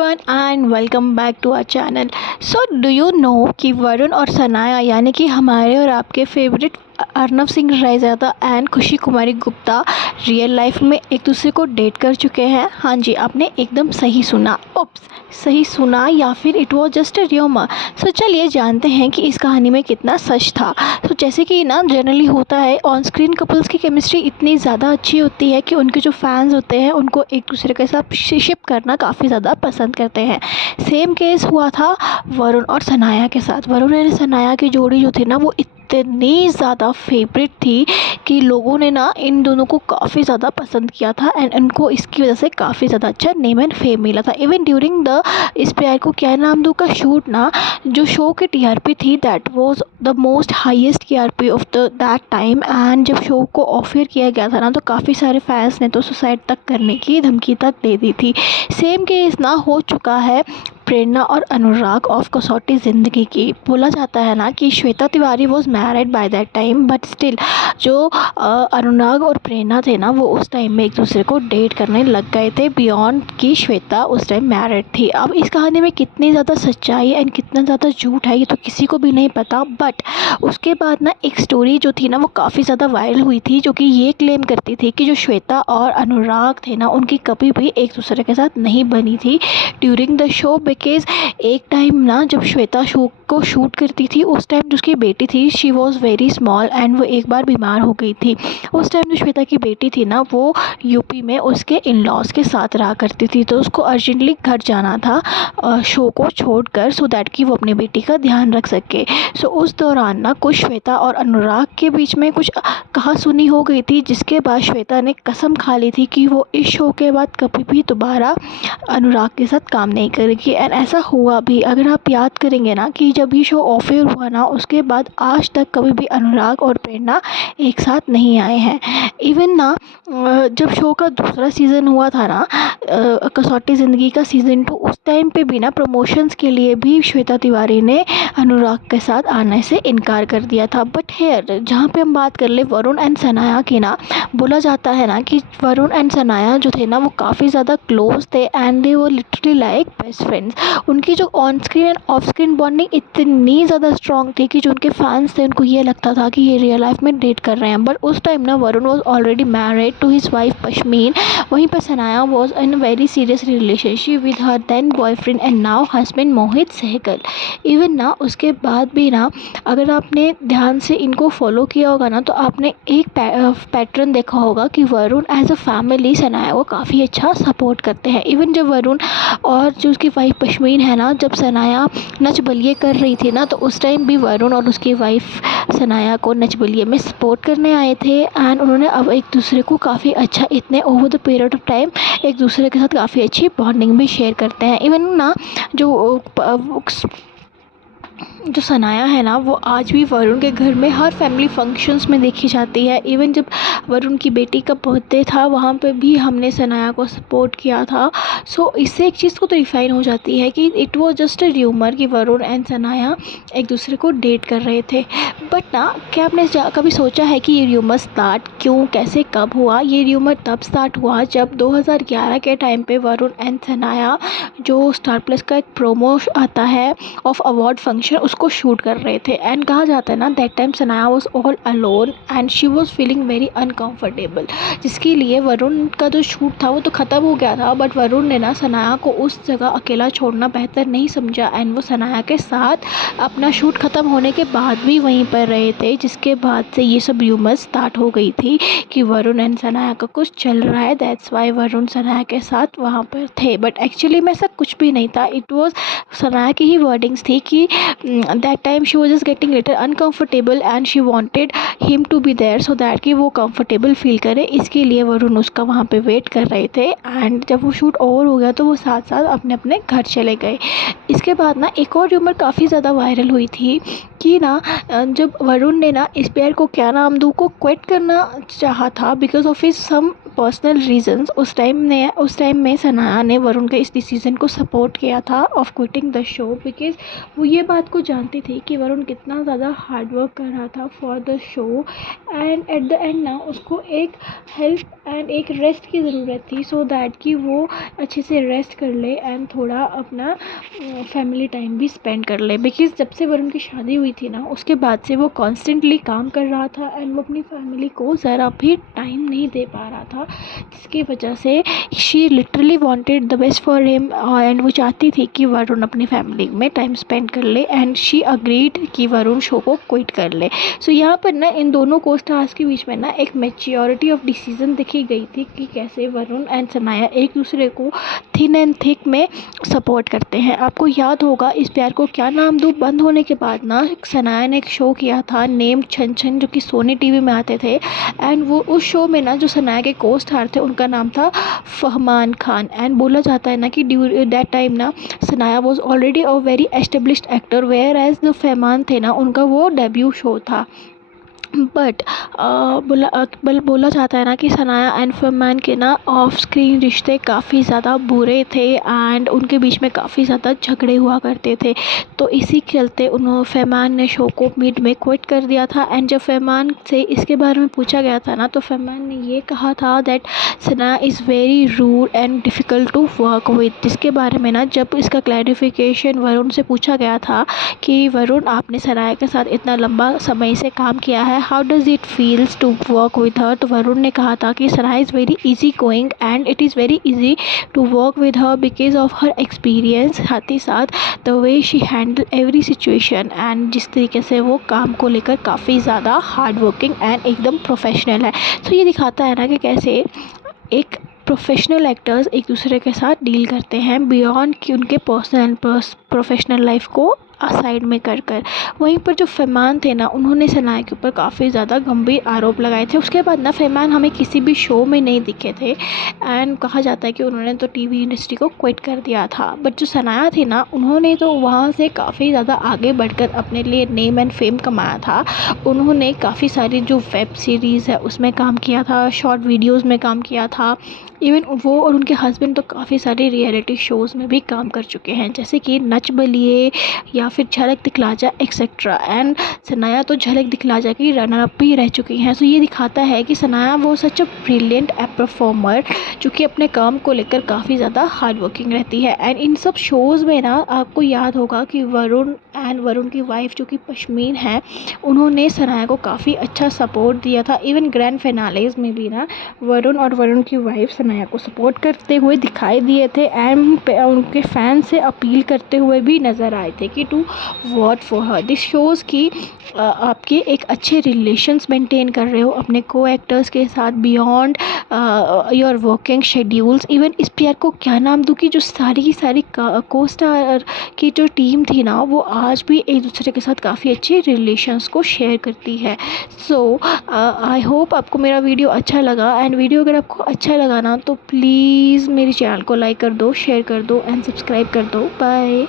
And welcome back to our channel. So do you know कि वरुण और सनाया यानी कि हमारे और आपके favourite Arnav Singh Raizada and Khushi Kumari Gupta real life में एक दूसरे को डेट कर चुके हैं। हाँ जी, आपने एकदम सही सुना। ओप्स, सही सुना या फिर it was just a rumour. So चलिए जानते हैं कि इस कहानी में कितना सच था। तो जैसे कि ना जनरली होता है, ऑन स्क्रीन कपल्स की केमिस्ट्री इतनी ज़्यादा अच्छी होती है कि उनके जो फैंस होते हैं उनको एक दूसरे के साथ शिप करना काफ़ी ज़्यादा पसंद करते हैं। सेम केस हुआ था वरुण और सनाया के साथ। वरुण और सनाया की जोड़ी जो थी ना वो इतनी ज़्यादा फेवरेट थी कि लोगों ने ना इन दोनों को काफ़ी ज़्यादा पसंद किया था एंड इनको इसकी वजह से काफ़ी ज़्यादा अच्छा नेम एंड फेम मिला था। इवन ड्यूरिंग द इस प्यार को क्या नाम दूँ का शूट ना, जो शो की टीआरपी थी that was the most highest TRP of the that time. And जब शो को ऑफर किया गया था ना तो काफ़ी सारे फैंस ने तो सुसाइड तक करने की धमकी तक दे दी थी। सेम केस ना हो चुका है प्रेरणा और अनुराग ऑफ कसौटी ज़िंदगी की। बोला जाता है ना कि Shweta Tiwari was married by that time, but still जो अनुराग और प्रेरणा थे ना वो उस टाइम में एक दूसरे को डेट करने लग गए थे बियॉन्ड कि श्वेता उस टाइम मैरिड थी। अब इस कहानी में कितनी ज़्यादा सच्चाई एंड कितना ज़्यादा झूठ है ये तो किसी को भी नहीं पता। बट उसके बाद ना एक स्टोरी जो थी ना वो काफ़ी ज़्यादा वायरल हुई थी, जो कि ये क्लेम करती थी कि जो श्वेता और अनुराग थे ना उनकी कभी भी एक दूसरे के साथ नहीं बनी थी ड्यूरिंग द शो। बिकॉज एक टाइम ना जब श्वेता शो को शूट करती थी उस टाइम जो उसकी बेटी थी she was very small and वो एक बार बीमार हो गई थी। उस टाइम जो श्वेता की बेटी थी ना वो यूपी में उसके इन लॉज के साथ रहा करती थी, तो उसको अर्जेंटली घर जाना था शो को छोड़कर सो दैट कि वो अपनी बेटी का ध्यान रख सके। सो उस दौरान ना कुछ श्वेता और अनुराग के बीच में कुछ कहा सुनी हो गई थी, जिसके बाद श्वेता ने कसम खा ली थी कि वो इस शो के बाद कभी भी दोबारा अनुराग के साथ काम नहीं करेगी। एंड ऐसा हुआ भी। अगर आप याद करेंगे ना कि जब ये शो ऑफर हुआ ना उसके बाद आज तक कभी भी अनुराग और प्रेरणा एक साथ नहीं आए हैं। इवन ना जब शो का दूसरा सीज़न हुआ था ना कसौटी ज़िंदगी का सीज़न 2, उस टाइम पे भी ना प्रमोशंस के लिए भी श्वेता तिवारी ने अनुराग के साथ आने से इनकार कर दिया था। बट हेयर जहाँ पे हम बात कर ले वरुण एंड सनाया की ना, बोला जाता है ना कि वरुण एंड सनाया जो थे ना वो काफ़ी ज़्यादा क्लोज थे एंड दे वो लिटरली लाइक बेस्ट फ्रेंड्स। उनकी जो on screen end of screen bonding इतनी ज़्यादा स्ट्रॉन्ग थी कि जो उनके फैंस थे उनको ये लगता था कि ये रियल लाइफ में डेट कर रहे हैं। बट उस टाइम ना Varun was already married to his wife Pashmeen. वहीं पर Sanaya was in very serious relationship with her then boyfriend and now husband Mohit Sehgal. Even ना उसके बाद भी ना अगर आपने ध्यान से इनको फॉलो किया होगा ना तो आपने एक पैटर्न देखा होगा कि Varun as a family Sanaya को काफ़ी अच्छा सपोर्ट करते हैं। इवन जब वरुण और जो उसकी वाइफ पश्मीन है ना, जब सनाया नच बलिए कर रही थी ना तो उस टाइम भी वरुण और उसकी वाइफ सनाया को नच बलिए में सपोर्ट करने आए थे। एंड उन्होंने अब एक दूसरे को काफ़ी अच्छा इतने over the period of time एक दूसरे के साथ काफ़ी अच्छी बॉन्डिंग भी शेयर करते हैं। इवन ना जो सनाया है ना वो आज भी वरुण के घर में हर फैमिली फंक्शंस में देखी जाती है। इवन जब वरुण की बेटी का बर्थडे था वहाँ पे भी हमने सनाया को सपोर्ट किया था। सो इससे एक चीज़ को तो डिफाइन हो जाती है कि it was just a rumour कि वरुण एंड सनाया एक दूसरे को डेट कर रहे थे। बट ना क्या आपने कभी सोचा है कि ये र्यूमर स्टार्ट क्यों, कैसे, कब हुआ? ये र्यूमर तब स्टार्ट हुआ जब 2011 के टाइम पे वरुण एंड सनाया जो स्टार प्लस का एक प्रोमो आता है ऑफ अवार्ड फंक्शन उसको शूट कर रहे थे। एंड कहा जाता है ना that time Sanaya was all alone and she was feeling very uncomfortable, जिसके लिए वरुण का जो शूट था वो तो ख़त्म हो गया था बट वरुण ने ना सनाया को उस जगह अकेला छोड़ना बेहतर नहीं समझा एंड वो सनाया के साथ अपना शूट ख़त्म होने के बाद भी वहीं पर रहे थे। जिसके बाद से ये सब र्यूमर स्टार्ट हो गई थी कि वरुण एंड सनाया का कुछ चल रहा है, दैट्स वाई वरुण सनाया के साथ वहाँ पर थे। बट एक्चुअली में ऐसा कुछ भी नहीं था। इट वॉज सनाया की ही वर्डिंग्स थी कि that time she was just getting little uncomfortable and she wanted him to be there so that कि वो कंफर्टेबल फील करे, इसके लिए वरुण उसका वहाँ पे वेट कर रहे थे। एंड जब वो शूट ओवर हो गया तो वो साथ साथ अपने अपने घर चले गए। इसके बाद ना एक और र्यूमर काफ़ी ज़्यादा वायरल हुई थी कि ना जब वरुण ने ना इस पेयर को क्या नाम दूँ को क्विट करना चाहा था because of his some personal reasons उस टाइम में सनाया ने वरुण के इस डिसीज़न को सपोर्ट किया था of quitting the show, because वो ये बात को जानती थी कि वरुण कितना ज़्यादा हार्ड वर्क कर रहा था for the show, and at the end ना उसको एक हेल्प एंड एक रेस्ट की ज़रूरत थी, सो दैट कि वो अच्छे से रेस्ट कर ले एंड थोड़ा अपना फैमिली टाइम भी स्पेंड कर ले। बिकॉज़ जब से वरुण की शादी हुई थी ना, उसके बाद से वो कॉन्स्टेंटली काम कर रहा था एंड वो अपनी फैमिली को ज़रा भी टाइम नहीं दे पा रहा था, जिसकी वजह से she literally wanted the best for him, and वो चाहती थी कि वरुण अपनी फैमिली में टाइम स्पेंड कर ले, एंड शी अग्रीड कि वरुण शो को क्विट कर ले। सो यहाँ पर ना इन दोनों को स्टार्स के बीच में ना एक मैच्योरिटी ऑफ डिसीजन दिखी गई थी कि कैसे वरुण एंड सनाया एक दूसरे को थिन एंड थिक में सपोर्ट करते हैं। आपको याद होगा इस प्यार को क्या नाम दूँ बंद होने के बाद ना सनाया ने एक शो किया था नेम छन छन, जो कि सोनी टीवी में आते थे, एंड वो उस शो में ना जो सनाया के को स्टार थे उनका नाम था फहमान खान, एंड बोला जाता है ना कि ड्यूरिंग दैट टाइम ना Sanaya was already a very established actor, whereas the Fahmaan थे ना उनका वो डेब्यू शो था। बट बोला जाता है ना कि सनाया एंड फरमान के ना ऑफ स्क्रीन रिश्ते काफ़ी ज़्यादा बुरे थे एंड उनके बीच में काफ़ी ज़्यादा झगड़े हुआ करते थे। तो इसी के चलते फरमान ने शो को मिड में क्विट कर दिया था, एंड जब फरमान से इसके बारे में पूछा गया था ना तो फरमान ने ये कहा था that Sanaya is very rude and difficult to work with, जिसके बारे में ना जब इसका क्लैरिफिकेशन वरुण से पूछा गया था कि वरुण आपने सनाया के साथ इतना लंबा समय से काम किया है, how does it feels to work with her, तो वरुण ने कहा था कि Sanaya is very easy going and it is very easy to work with her because of her experience, साथ ही साथ the way she handle every situation, and जिस तरीके से वो काम को लेकर काफ़ी ज़्यादा हार्ड वर्किंग एंड एकदम प्रोफेशनल है। तो ये दिखाता है ना कि कैसे एक प्रोफेशनल एक्टर्स एक दूसरे के साथ डील करते हैं बियॉन्ड कि उनके पर्सनल एंड प्रोफेशनल लाइफ को साइड में कर वहीं पर जो फरमान थे ना उन्होंने सनाया के ऊपर काफ़ी ज़्यादा गंभीर आरोप लगाए थे। उसके बाद ना फरमान हमें किसी भी शो में नहीं दिखे थे एंड कहा जाता है कि उन्होंने तो टीवी इंडस्ट्री को क्विट कर दिया था। बट जो सनाया थी ना उन्होंने तो वहाँ से काफ़ी ज़्यादा आगे बढ़कर अपने लिए नेम एंड फेम कमाया था। उन्होंने काफ़ी सारी जो वेब सीरीज़ है उसमें काम किया था, शॉर्ट वीडियोज़ में काम किया था, इवन वो और उनके हस्बैंड तो काफ़ी सारे रियलिटी शोज़ में भी काम कर चुके हैं, जैसे कि नच बलिए या फिर झलक दिखला जा एक्सेट्रा, एंड सनाया तो झलक दिखला जा की रनर अप भी रह चुकी हैं। सो ये दिखाता है कि सनाया वो सच अ ब्रिलियंट परफॉर्मर जो कि अपने काम को लेकर काफ़ी ज़्यादा हार्ड वर्किंग रहती है। एंड इन सब शोज़ में ना आपको याद होगा कि वरुण की वाइफ जो कि पश्मीन है उन्होंने सनाया को काफ़ी अच्छा सपोर्ट दिया था। इवन ग्रैंड फिनालेज में भी ना वरुण और वरुण की वाइफ सनाया को सपोर्ट करते हुए दिखाई दिए थे एंड उनके फैन से अपील करते हुए भी नज़र आए थे कि to what for her. This shows की आपके एक अच्छे रिलेशंस मेंटेन कर रहे हो अपने को एक्टर्स के साथ beyond your working schedules. Even इस प्यार को क्या नाम दूँ कि जो सारी की सारी को स्टार की जो टीम थी ना वो आज भी एक दूसरे के साथ काफ़ी अच्छे रिलेशंस को शेयर करती है। सो आई होप आपको मेरा वीडियो अच्छा लगा, एंड वीडियो अगर आपको अच्छा लगा ना तो प्लीज़ मेरे चैनल को लाइक कर दो, शेयर कर दो एंड सब्सक्राइब कर दो। बाय।